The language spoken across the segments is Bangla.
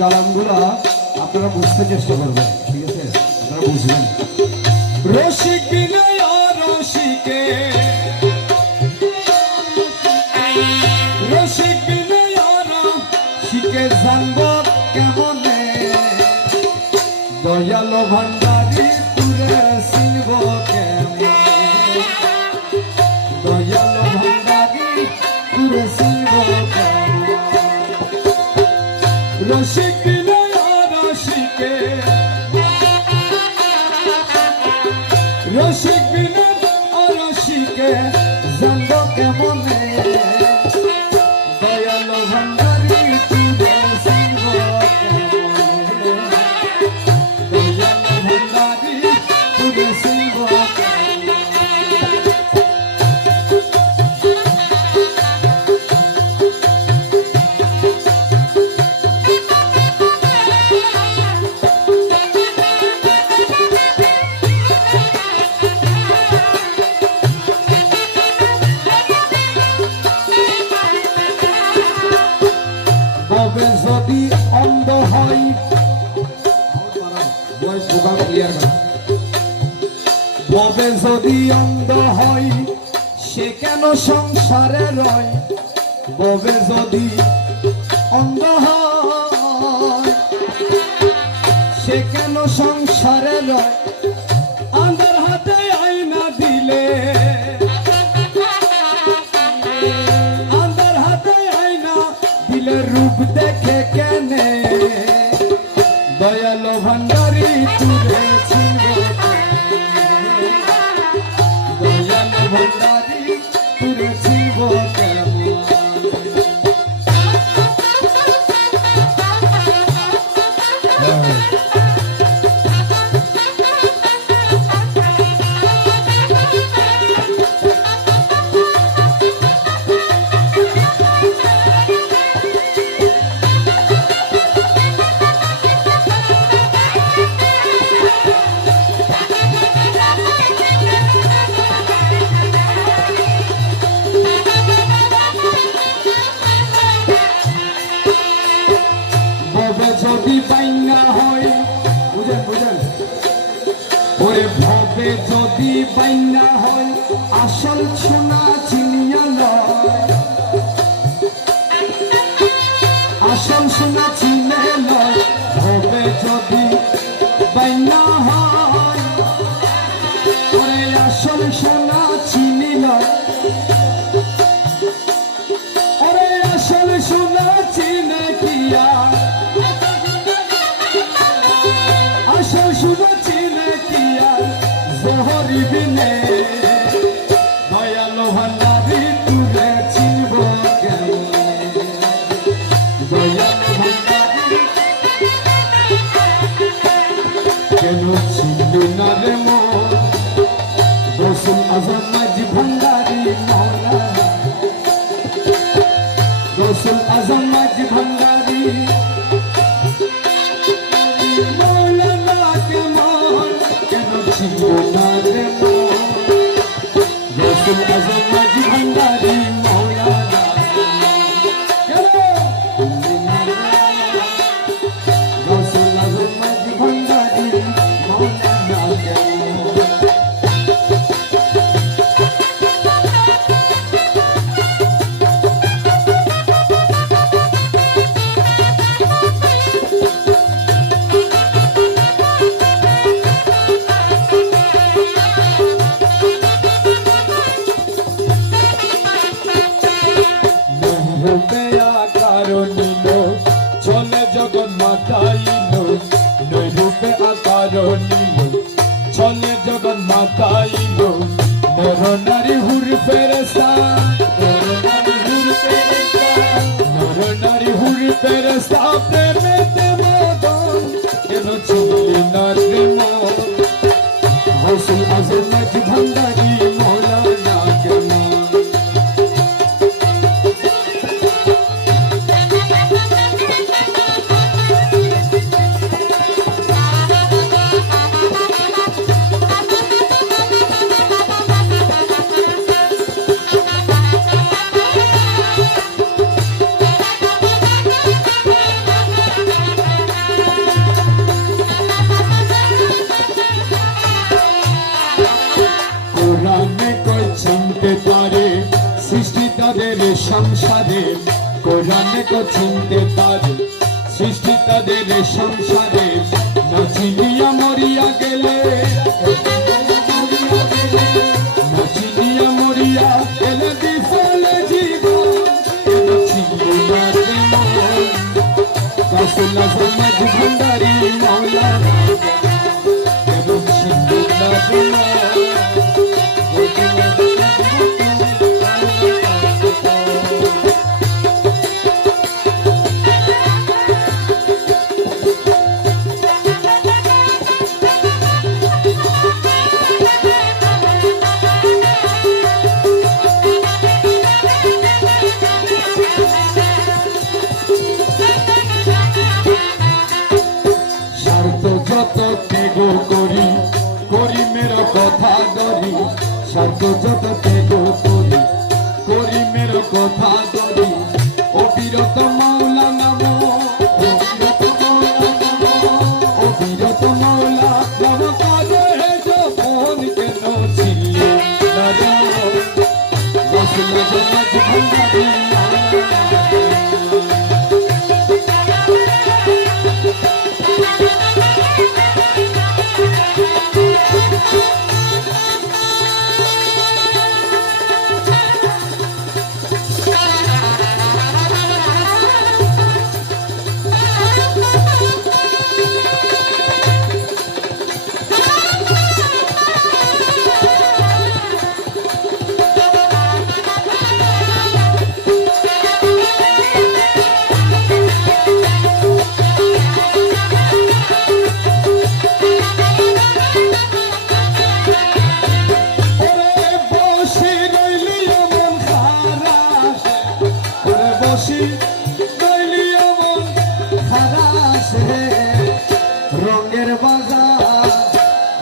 কালামগুলা আপনারা বুঝতে চেষ্টা করবেন, ঠিক আছে? আপনারা বুঝবেন। রসিক বিনয় রসিকে, রসিক বিনয় রসিকে জানব কেমনে, দয়ালো ভান্ডারি তুলে শিব কেমনে, দয়ালো ভান্ডারি তুলে শিব কেমনে, রসিক বিনয় রসিকে, রসিক বিনয় রসিকে জানব কেমনে, দয়ালো ভান্ডারি তুলে শিব কেমনে, দয়ালো ভান্ডারি তুলে শিব কেমনে। যদি অন্ধ হয়, ববে যদি অন্ধ হয় সে কেন সংসারে রয়, ববে যদি অন্ধ হয় সে কেন সংসারে রয়, আন্ধার হাতে আয়না দিলে, আন্ধার হাতে আয়না দিলে রূপ দেখে কেনে, দয়ালো ভান্ডারি তুলে শিব কেমনে, দয়ালো ভান্ডারি তুলে শিব কেমনে। যদি বাইনা হয়, বুঝেন বুঝেন, ওরে ভবে যদি বাইনা হয় আসল সোনা চিনিয়া নয়, আসল সোনা চিনে নয়, ভবে যদি বাইনা হয়, ওরে আসল সোনা চিনি নয়, ওরে আসল সোনা চিনে কিয়া, আসল সোনা চিনে কিয়া জহরি বিনে, দয়ালো ভান্ডারি তুলে চিনব কেমনে, দয়ালো ভান্ডারি কেন চিনলি না রে মন, রসুল আজম মাঝি ভান্ডারি মৌলা, রসুল আজম মাঝি ভান্ডারি মৌলানা কেমন, কেন চিনব না রে মন, রসুল আজম মাঝি ভান্ডারি মৌলানা কেন চিনলি না রে মন, রসুল আজম মাঝি ভান্ডারি মৌলানা কেমন। নারী হুর ফেরেশতা নারী হুর ফেরেশতা প্রেমেতে মদন কেন ছিলি না রে মন গৌসুল আজম মাঝ ভান্ডারী মৌলানা কেন সৃষ্টি তাদের সংসারে কোরআনে তো চিনতে পারে সৃষ্টি তাদের সংসারে না চিনিয়া মরিয়া গেলে না চিনিয়া মরিয়া গেলে বিফলে জীবন কেন ছিলি না রে মন গৌসুল আজম মাঝ ভান্ডারী মৌলানা কেন ছিলি না রে মন স্বার্থ যত ত্যাগ করি করিমের কথা ধরি অবিরত মাওলা নাম অবিরত মাওলা নাম কাজে যখন কেন ছিলে না রে গৌসুল আজম মাঝ ভান্ডারী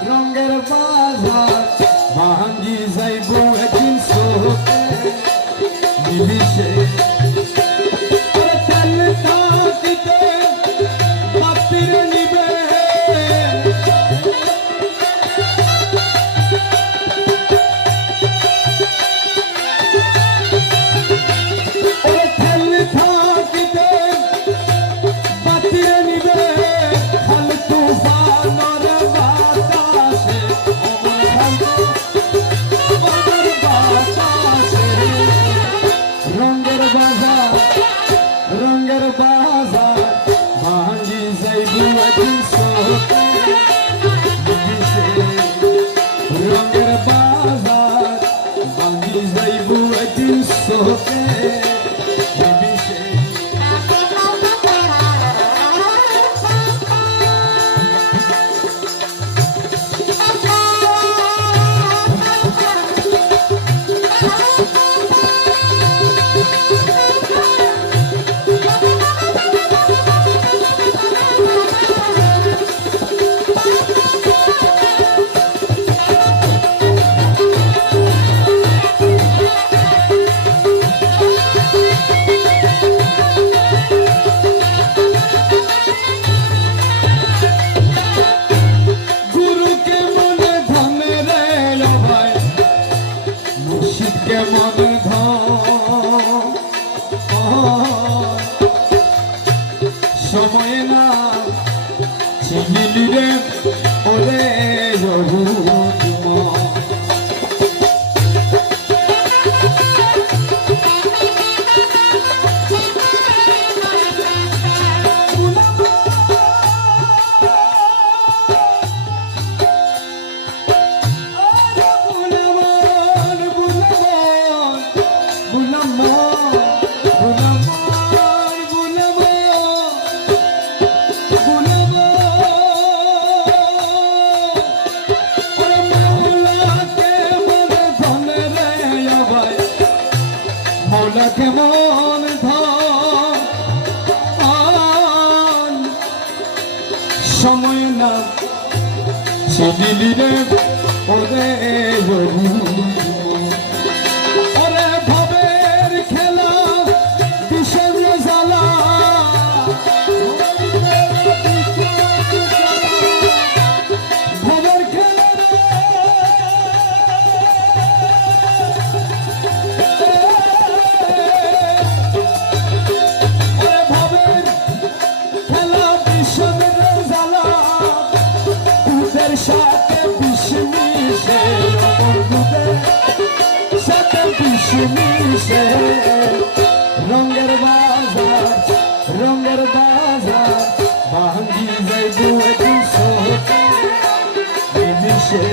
রঙের বাজার ভাঙ্গি যাইব একদিন সোতে মিলিশে তেল থাকিতে বাতির নিবে তেল থাকিতে বাতির নিবে খাল তুফানর বাতাসে রঙের বাজার ভাঙ্গি যাইব একদিন সোতে রঙের বাজার ভাঙ্গি যাইব একদিন সোতে সময় না চিনিলি রে ওরে আমরা কেমন ধন সময় না সেদিলি রে ওরে ওরে ভবের খেলা বিষের জ্বালা ভবের খেলা সাথে বিষ মিশে সাথে বিষ মিশে রঙের বাজার ভাঙ্গি যাইব মিশে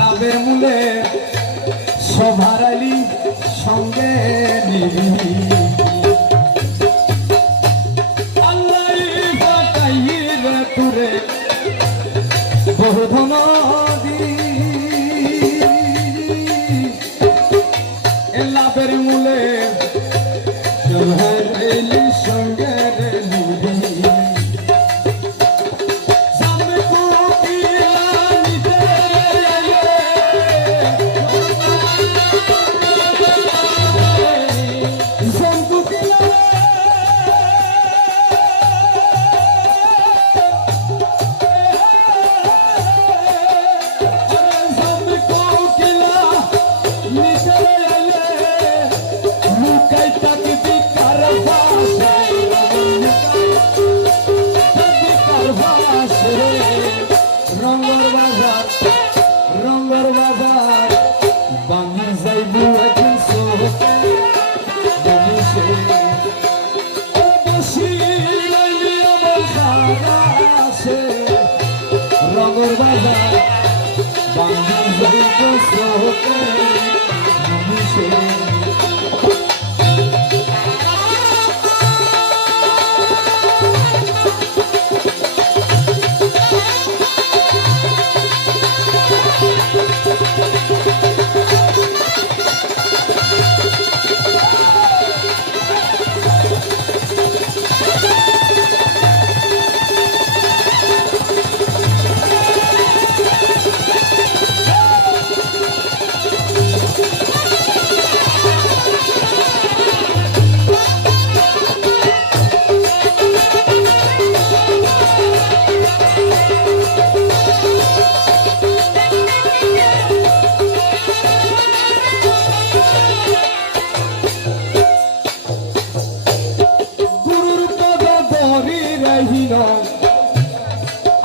লাভের মূলে সভারালি সঙ্গে নিবি আল্লাহ বাতাইর তুরে বহু নদী লাভের মূলে সভারালি সঙ্গে নিবি রঙের বাজার বাঙি যাইব একদিন সোহতে বসে বসি লাইলি আমার সারাসে রঙের বাজার বাঙি যাইব সোহতে বসে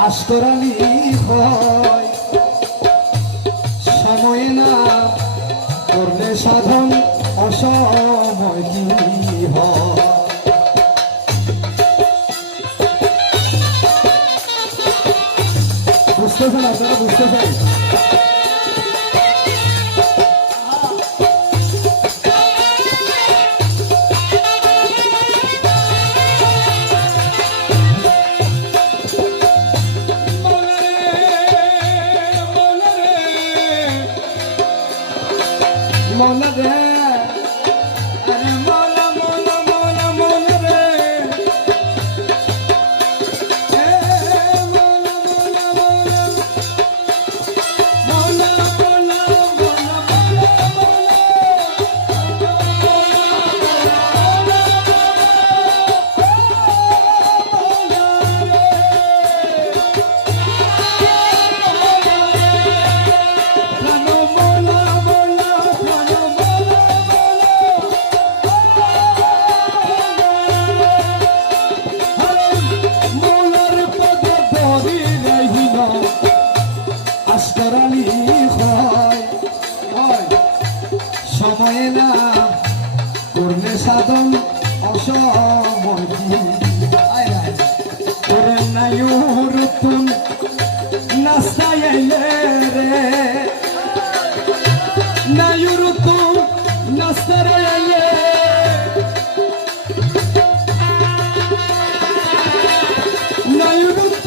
আস্তরানি হয় সময় না করলে সাধন অসময় কি হয় বুঝতেছেন আপনারা বুঝতেছেন Mona de, are mona mona mona mona de, mona mona mona, mona mona mona mona mona. সময়ে না করলে সাধন অসময় করে নাই রতুন নাস্তায় রে নাই রতুন নাস্তায় নাই রতুন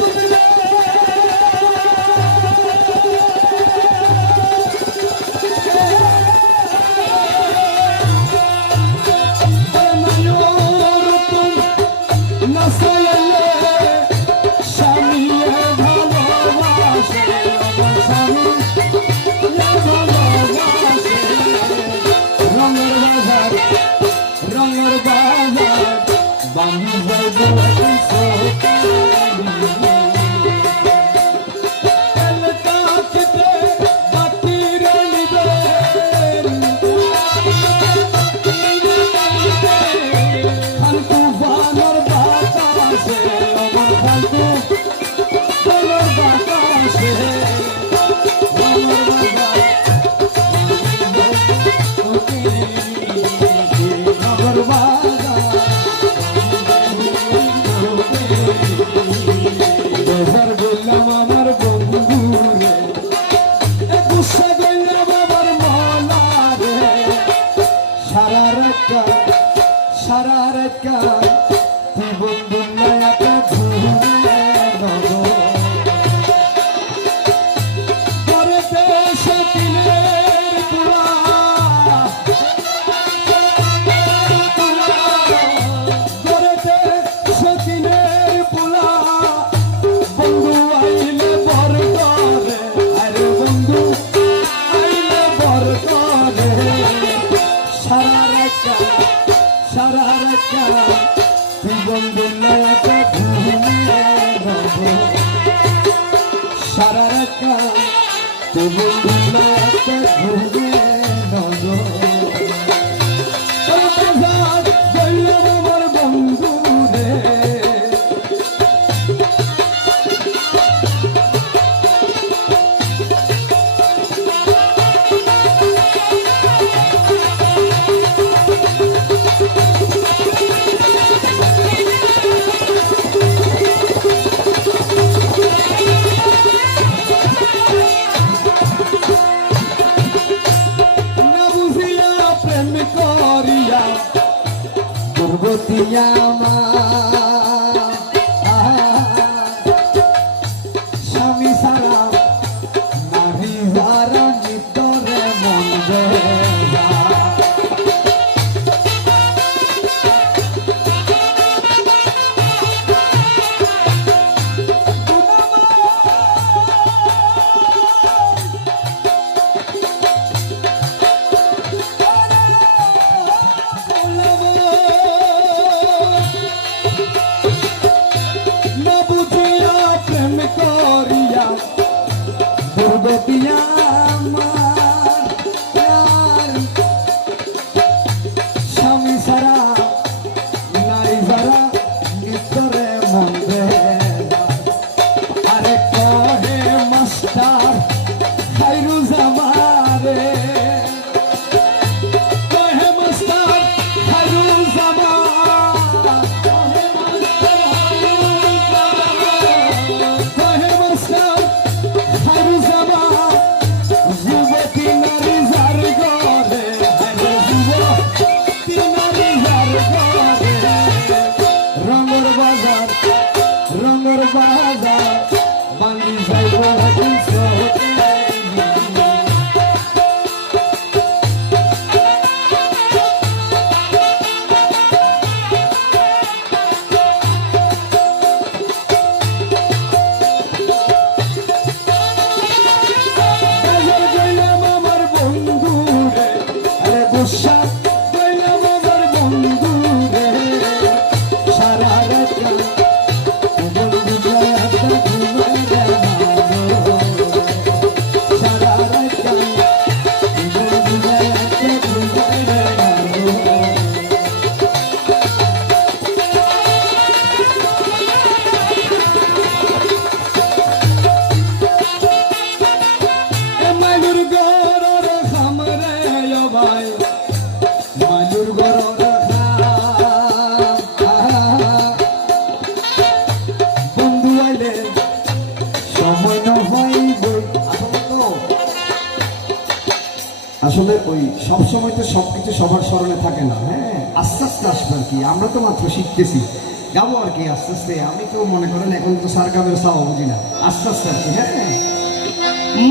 স্বামী সারা নারী যারা নিতরে মন আসলে ওই সবসময় তো সব কিছু সবার স্মরণে থাকে না, হ্যাঁ আস্তে আস্তে আসবে আর কি। আমরা তো মাত্র শিখতেছি, গাবো আর কি আস্তে আস্তে। আমি তো মনে করেন এখন তো সার গাবের চাওয়া বুঝি না, আস্তে আস্তে আর কি। হ্যাঁ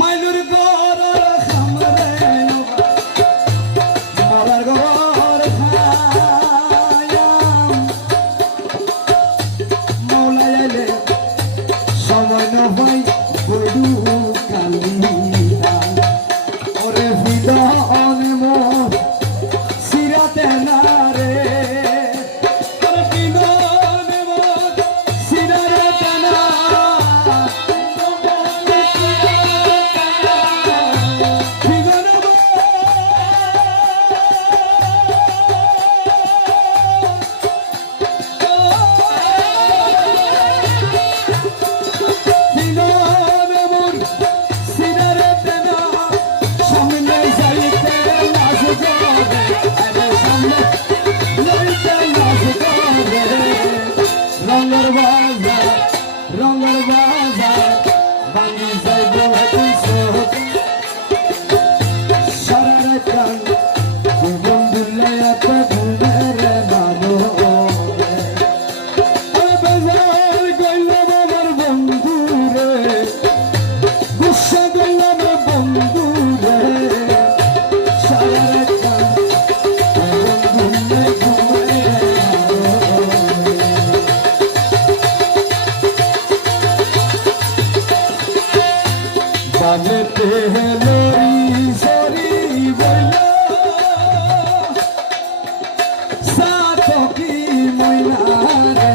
মাইনুর গর খামরে মরার গর খায়াম মৌলাই আইলে সময় নয় বইডু কালিয়া ওরে বিদন মোর সিরাতে না রে ওরে বিদন মোর সিরাতে না রঙের বাজার বাঙি যাইব সারা কান বন্ধুল্লা এত ঘুমের বাবু বাজার গইলাম আমার বন্ধু রে, গুসা গইলাম বন্ধু রে, সারা কান বন্ধুল্লা ঘুমের বাজেতে লরি সরি বইলা সাতকি মইনা রে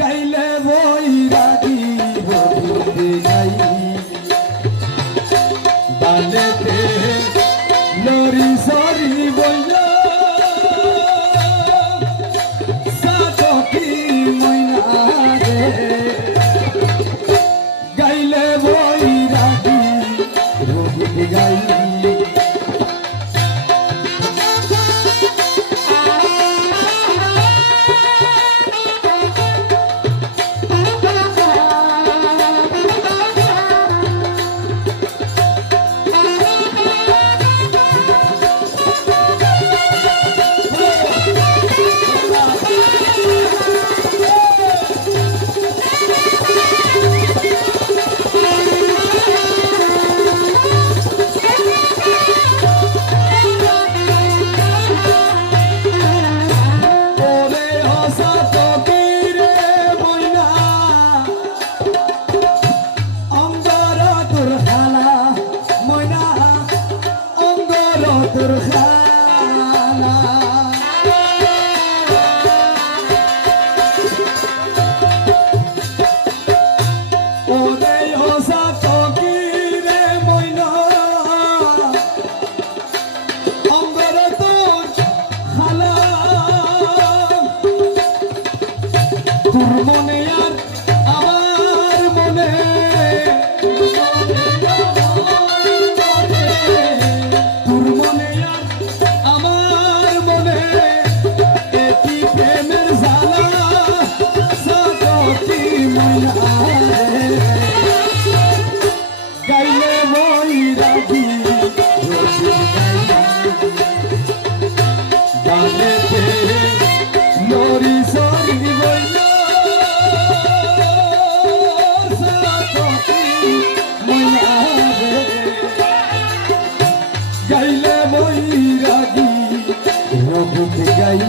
গাইলে বই রাগি বলতে গাই বাজেতে লরি সরি বইলা সাতকি মইনা রে গাইলে বই রাগি রোগী গাই মনে আর আমার মনে তোর মনে আর আমার মনে একই প্রেমের জ্বালা সাগতি ময়না গাইলে মই রাগি গানেতে লরি সরি বইলা গাইলে মই রাগি রঘুতে গাই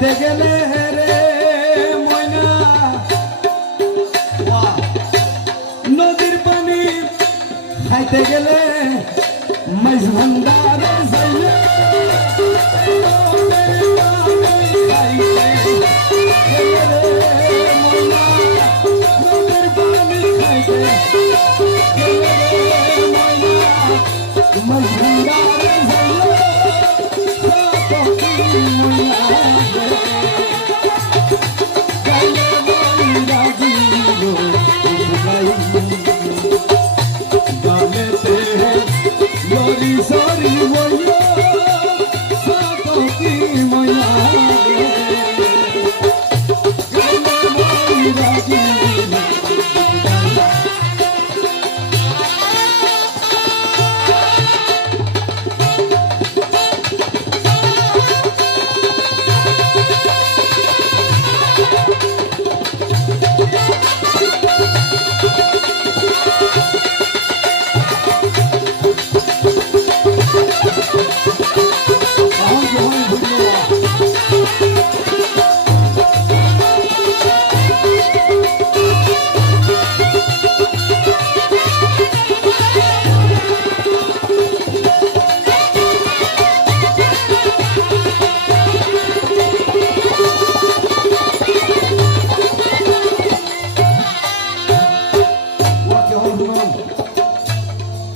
খাইতে গেলে রে ময়না নদীর পানি খাইতে গেলে মাইজ ভান্ডারে যাইলে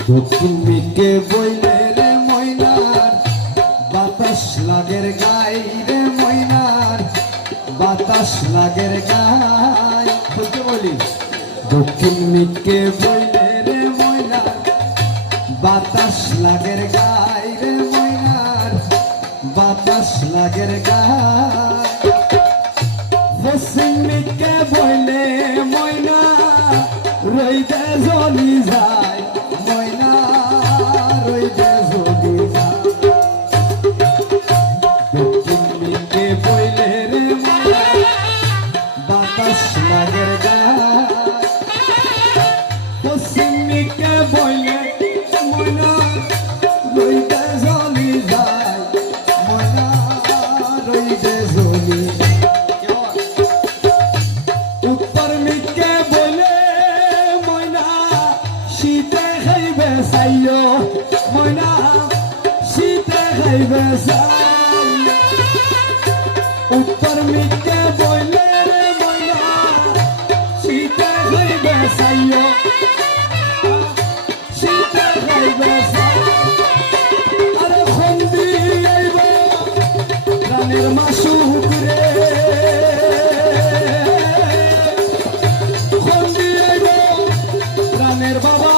দক্ষিণ দিকে বইলে রে ময়নার বাতাস লাগের গাই রে ময়নার বাতাস লাগের গাই বলতে বলি দক্ষিণ দিকে বইলে রে ময়নার বাতাস লাগের গাই রে ময়নার বাতাস লাগের গাই পশ্চিম দিকে বইলে ময়না রইতে জ্বলি যায় ময়না শীতে খাইবে উত্তর মিকে বইলে রে ময়না শীতে খাইবে শীতে খাইবে আরে ফন্দি আইব প্রাণের মাসুক রে ফন্দি আইব প্রাণের বাবা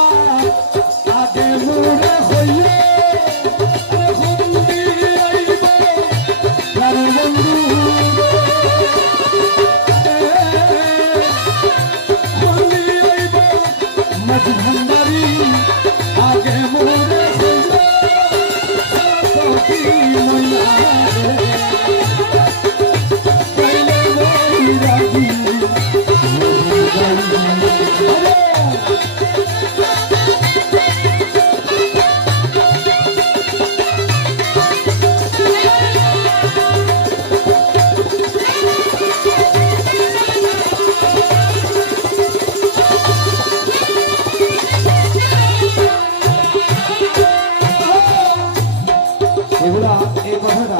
এই কথাটা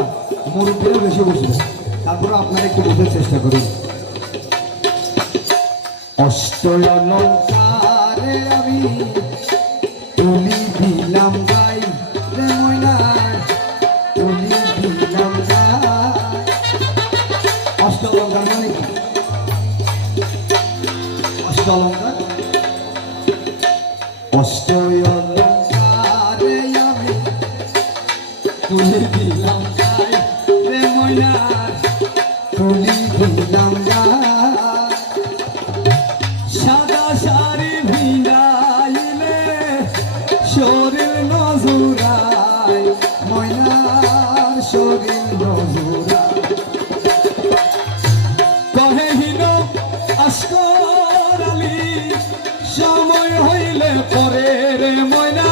মুরব্বীরা বেশি বুঝবে তারপরে আপনারা একটু বোঝার চেষ্টা করুন অষ্টলঙ্কারে আমি তুলি দিলাম গাই রে ময়না তুলি দিলাম গাই অষ্টলঙ্কার মানে কি অষ্টলঙ্কার অষ্টলঙ্কারে আমি তুলি দিলাম গাই রে ময়না তুলি দিলাম গাই সাদা শাড়ি ভিড়াইলে শরীর নজুরাই ময়নার শরীর নজুরাই কহে হিন আস্কর আলী সময় হইলে পরে রে ময়না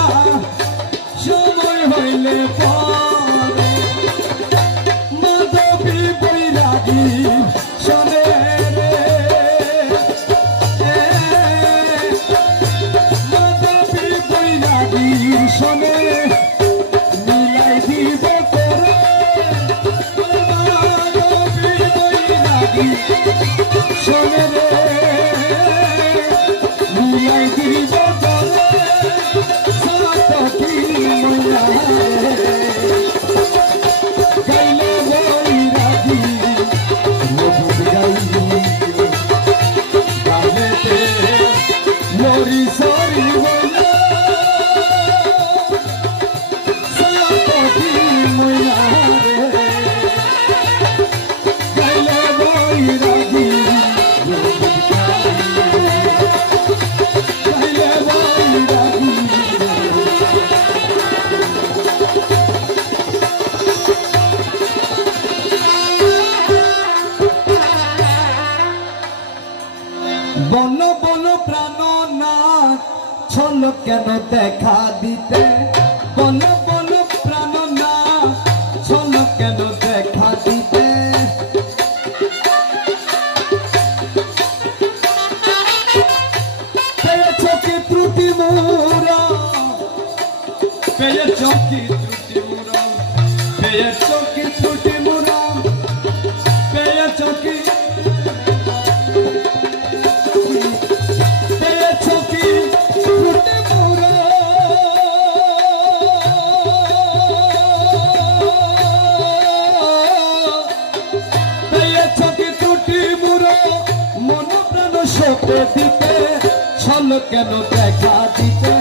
সময় হইলে পরে মাধবী বইরা শোনে রে মিলাই দিব গলে সাতটি ময়না রে গাইলে বৈরাগী মধুর গাইলি গালেতে মরি সরি ময়না সাতটি ময়না রে গাইলে বৈরাগী মধুর গাইলে বৈরাগী বন বন প্রাণনাথ ছল কেন দেখা দিতে বন বন প্রাণনাথ ছল কেন দেখা দিতে পেয়েছ কি ত্রুটি মোরা পেয়েছ কি ত্রুটি মোরা পেয়েছ কি ত্রুটি মোরা পেয়েছ কি দিতে ছল কেন দেখা দিতে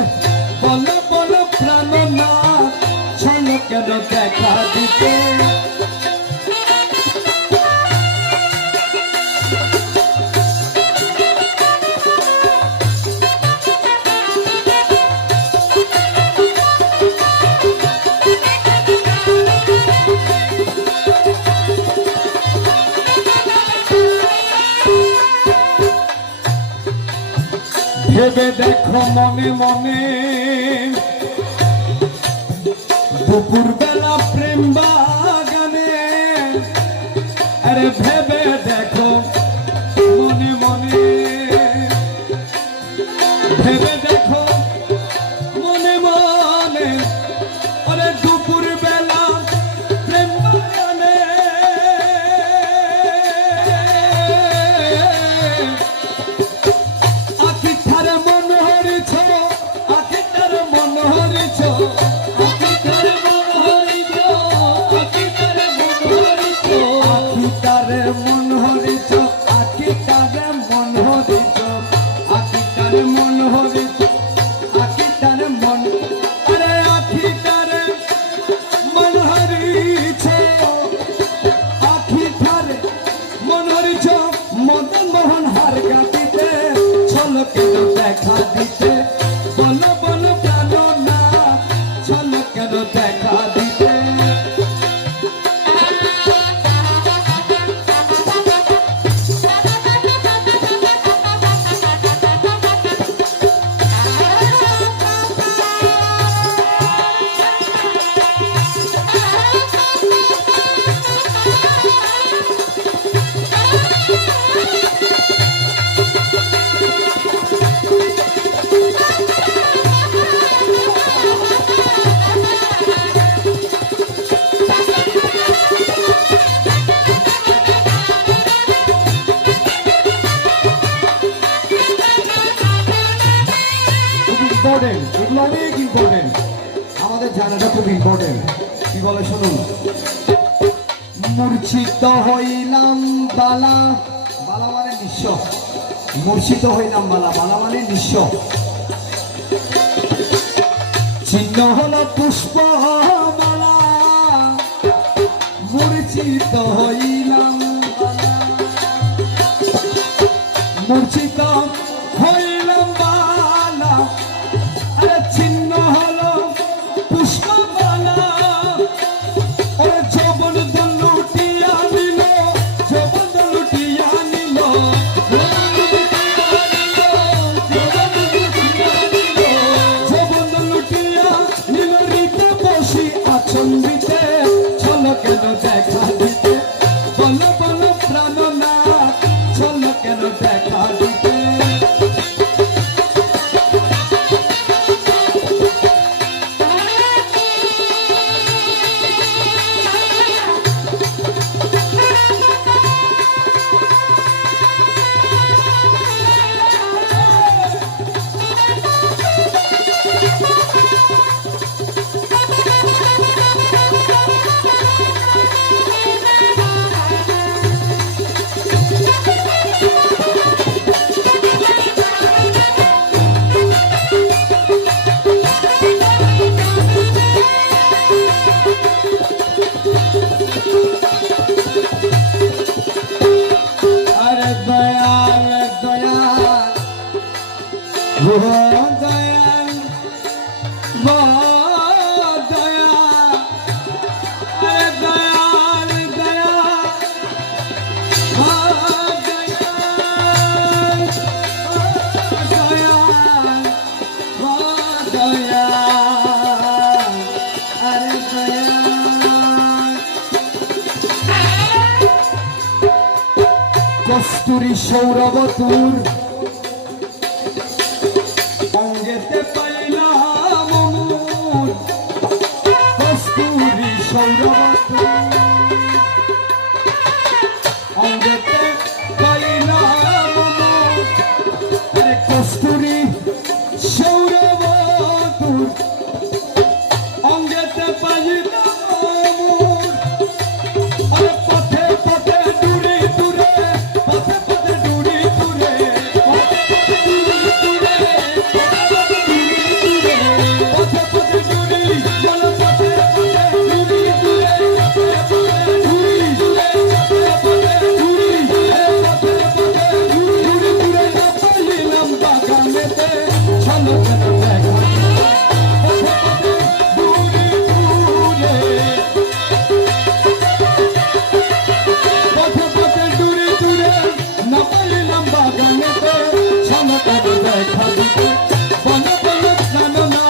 বল বল প্রাণ না ছল কেন দেখা দিতে ভেবে দেখো মনে মনে দুপুর বেলা প্রেম বাগানে আরে ভেবে দেখো মনে মনে ভেবে দেখো মনে মনে আরে দুপুর বেলা প্রেম বাগানে দেখা দিতে বল বল প্রাণ না ছল কেন দেখা দিতে ইম্পর্টেন্ট, এগুলো অনেক ইম্পর্টেন্ট, আমাদের জানাটা খুব ইম্পর্টেন্ট। কি বলে শুনুন, মূর্ছিত হইলাম বালা, বালা মানে নিঃস্ব, মূর্ছিত হইলাম বালা, বালা মানে নিঃস্ব, চিহ্ন হলো পুষ্প মালা, মূর্ছিত হইলাম বালা, মূর্ছিত হইলাম বালা, আরে চিহ্ন হলো পুষ্পমালা, ওরে যৌবন লুটিয়া নিল, যৌবন লুটিয়া নিল, যৌবন লুটিয়া নিল, রীতে বসি আচন্দিতে ছল কেন দেখা দিতে বল বল প্রাণ না ছল কেন দেখা দিতে কস্তুরী সৌরবতুর অঙ্গেতে পাইলাম অমর কস্তুরী সৌরবতুর অঙ্গেতে পাইলাম অমর কস্তুরী সৌরবতুর অঙ্গেতে পাইলাম অমর পথে পথে দূরে দূরে পথে পথে দূরে দূরে পথে পথে দূরে বল পথে পথে দূরে দূরে পথে পথে দূরে দূরে পথে পথে দূরে পথে পথে দূরে দূরে না পাইলাম বাগানেতে ছলকে দেখা পথে পথে দূরে দূরে পথে পথে দূরে দূরে না পাইলাম বাগানেতে ছলকে দেখা দিতে বন বন জানো না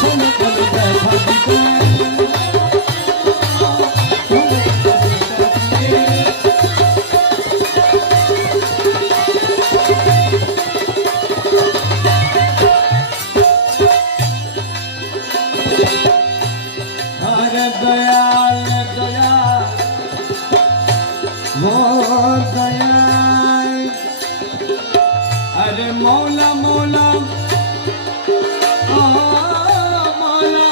ছলকে দেখা দিতে अरे दयाल दयाल वो दयाल अरे मौला मौला ओ मौला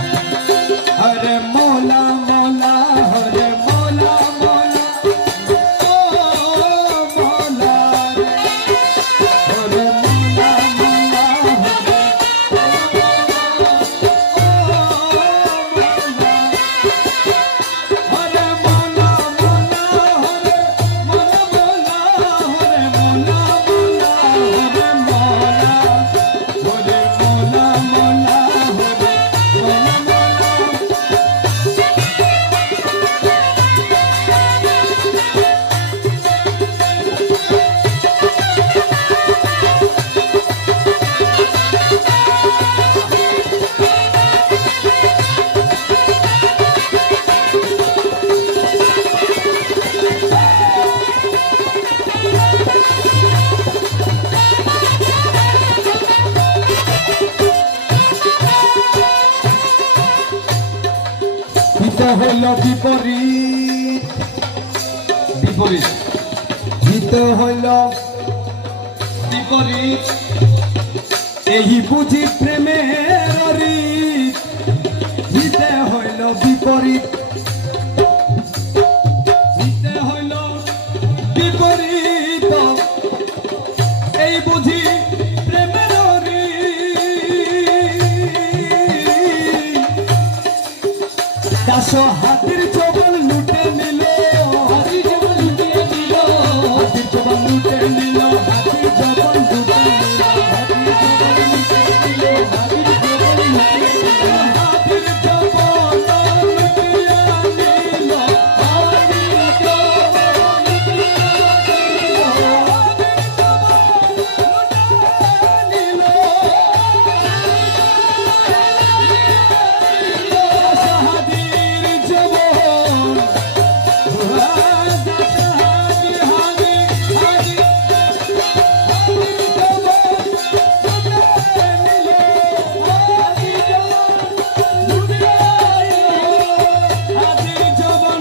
अरे मौला मौला अरे मौला मौला ओ मौला अरे मौला मौला अरे मौला मौला अरे मौला मौला अरे मौला अरे मौला मौला अरे मौला হিত হইল বিপরীত বিপরীত হিত হইল বিপরীত এই বুঝি প্রেমের রীত হিতে হইল বিপরীত হিতে হইল বিপরীত এই বুঝি প্রেমের রীত দাস হাতির জবান লুটে নিল হাতির জবান লুটে নিল হাতির জবান লুটে নিল হাতির জবান লুটে নিল হাতির জবান লুটে নিল হাতির জবান লুটে নিল হাতির জবান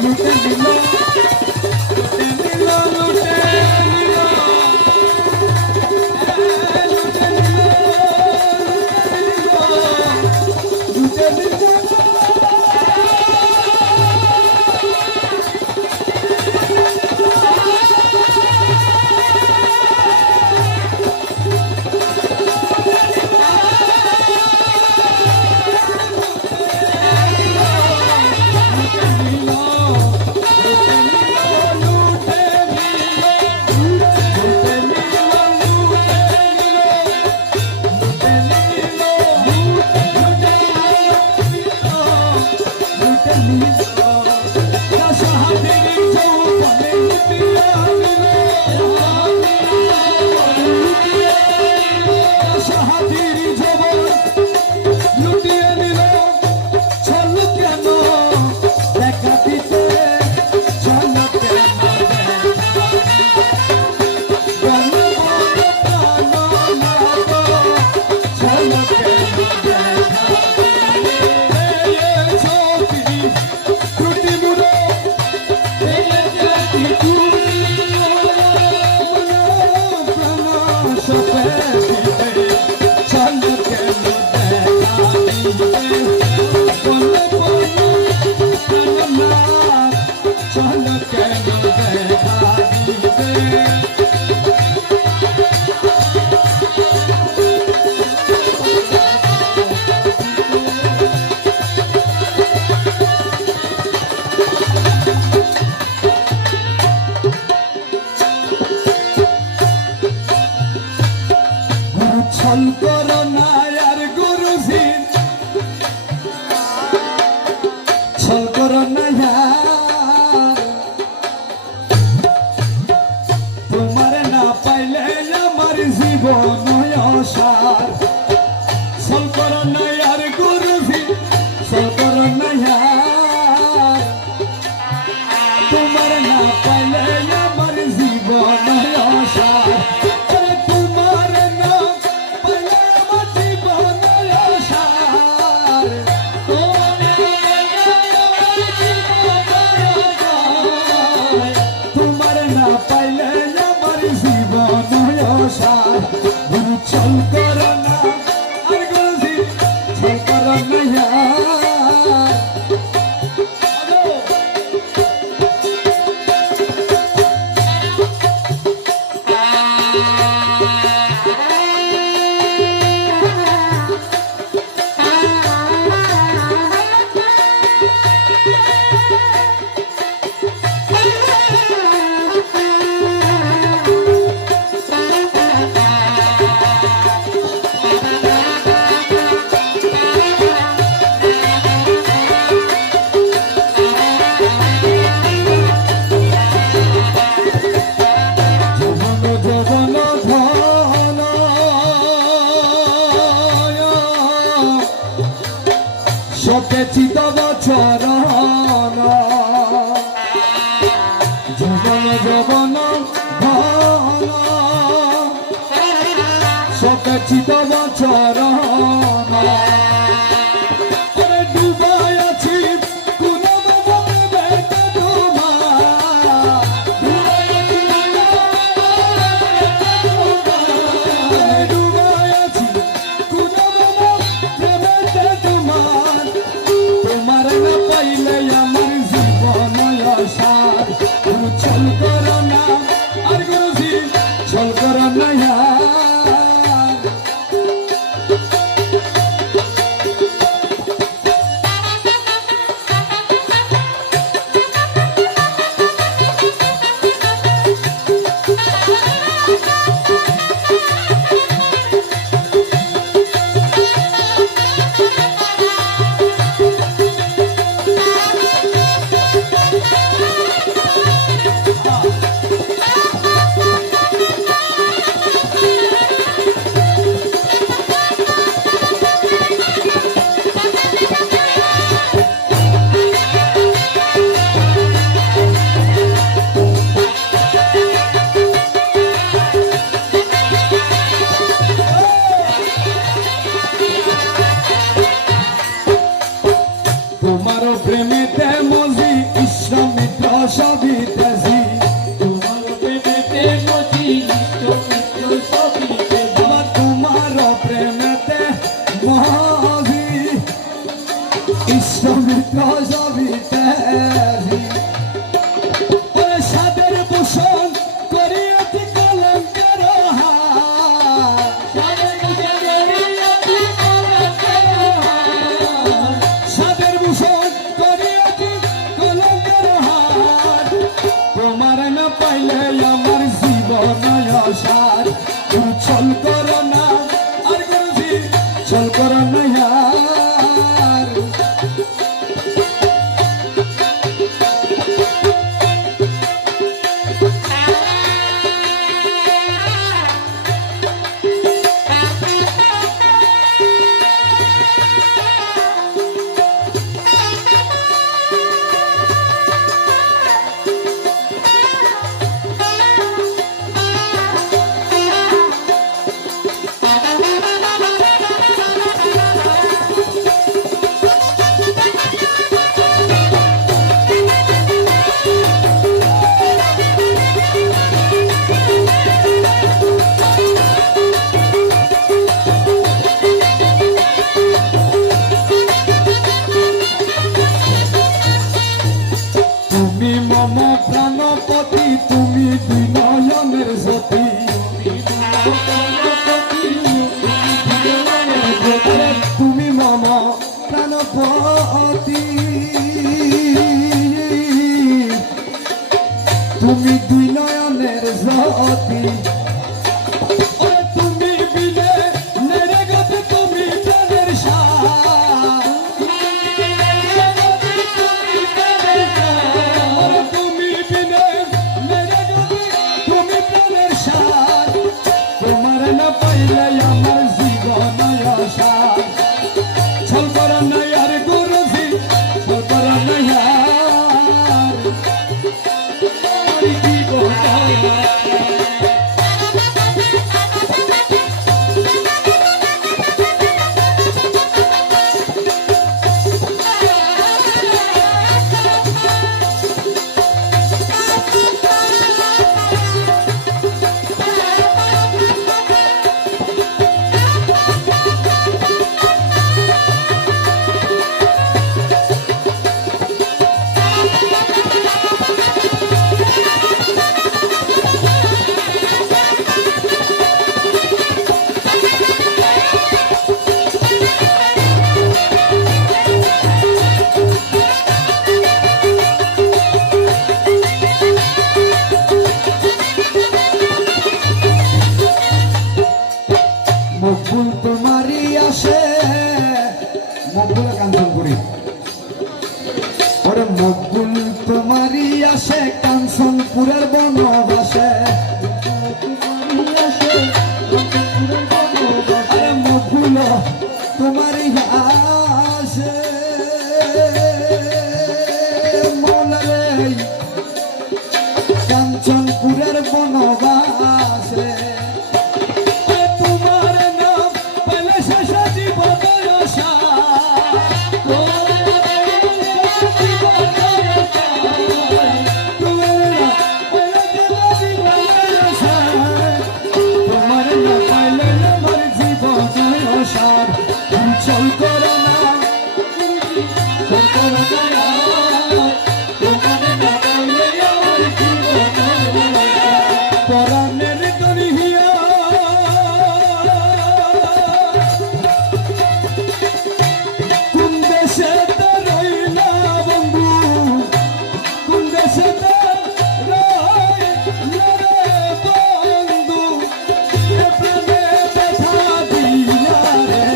লুটিয়া নিল হাতির জবান That's a hot সতেছি তব চরণ যবন যবন ধন সতেছি তব চরণ ডুবাই আছি কুনব বেতে তোমার ডুবাই আছি কুনব বেতে তোমার তোমার না পাইলে আমার জীবন আসার ছল করো না আর গুরুজি ছল করো না তোমার প্রেমেতে মজি ইসমিত্র সবই তেজি তোমার প্রেমেতে মজি ইষ্টমিত্র সবই তেজি তোমার প্রেমেতে মজি ইসমিত্র সবই তেজি ওরে সাদের ভূষণ করিয়াছি কলঙ্কের হার সাদের ভূষণ করিয়াছি কলঙ্কের হার তোমার না পাইলে আমার জীবন আসার ছল করো না আর গুরুজি ছল করো না ইয়ার তুমি মম প্রাণপতি তুমি দুই নয়নের জ্যোতি তুমি মম প্রাণপতি তুমি দুই নয়নের জ্যোতি ওরে তুমি বিনে নেরে গতি তুমি প্রাণের সার ওরে তুমি বিনে নেরে গতি তুমি প্রাণের সার তোমার না পাইলে আমার জীবন আসার ছল করো না আর গুরুজি ছল করো না আর জীবন মকবুল তোমারই আসে মকবুলের কাঞ্চনপুরি ওরে মকবুল তোমারই আসে কাঞ্চনপুরের বনবাসে আরে মকবুল তোমারই আসে এই কাঞ্চনপুরের বনবাস রে তোমার নাম পেলে শেষ জীবনের আশা তোমার না পাইলে আমার জীবনের আশার চল করো না পরাণের দরিয়া কোন দেশে রইলা বন্ধু কোন দেশে রইলা রে বন্ধু এ প্রাণে ব্যথা দিলা রে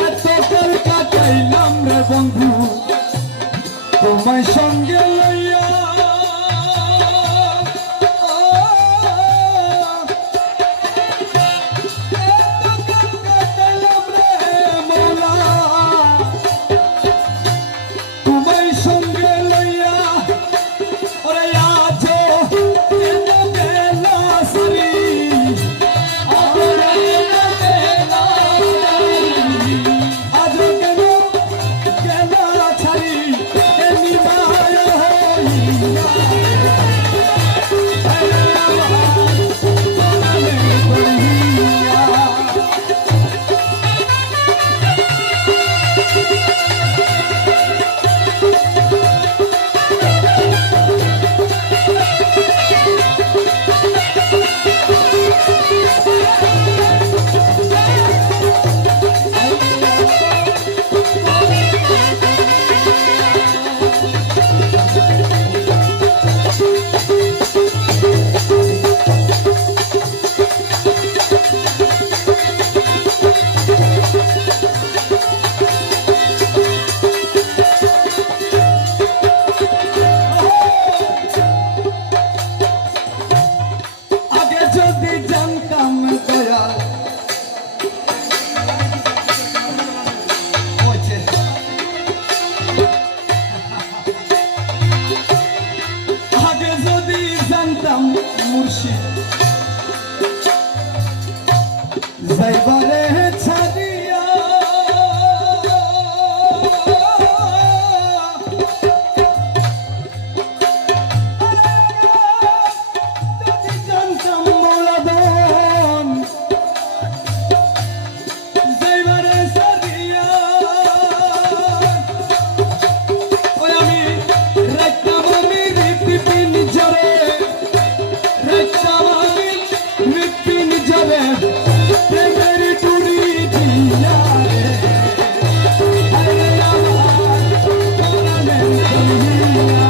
এতকাল কাটাইলাম রে বন্ধু তোমায় সঙ্গে লইয়া এতকাল কাটাইলাম রে মৌলা তোমায় সঙ্গে লইয়া ওরে আজো কেন বেলা সারি আজো কেন বেলা ছাড়ি এমনি মায়া হইয়া আগে যদি জানতাম দয়া আগে যদি জানতাম মুর্শিদ যাইবারে ছাড়িয়া যদি জানতাম মৌলাদন যাইবারে ছাড়িয়া ওই আমি রাখতাম আমি রীতি নিজরে রাখতাম আমি রীতি নিজরে প্রেমের টুরি দিয়া রে আরে আমার পরাণের দরিয়া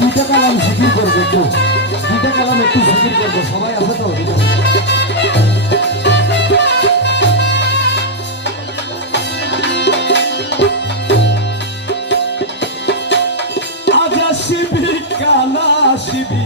দুইটা কালাম জিকির করবো একটু দুইটা কালাম একটু জিকির করবো সবাই আছে তো আজ শিবি কালা শিবি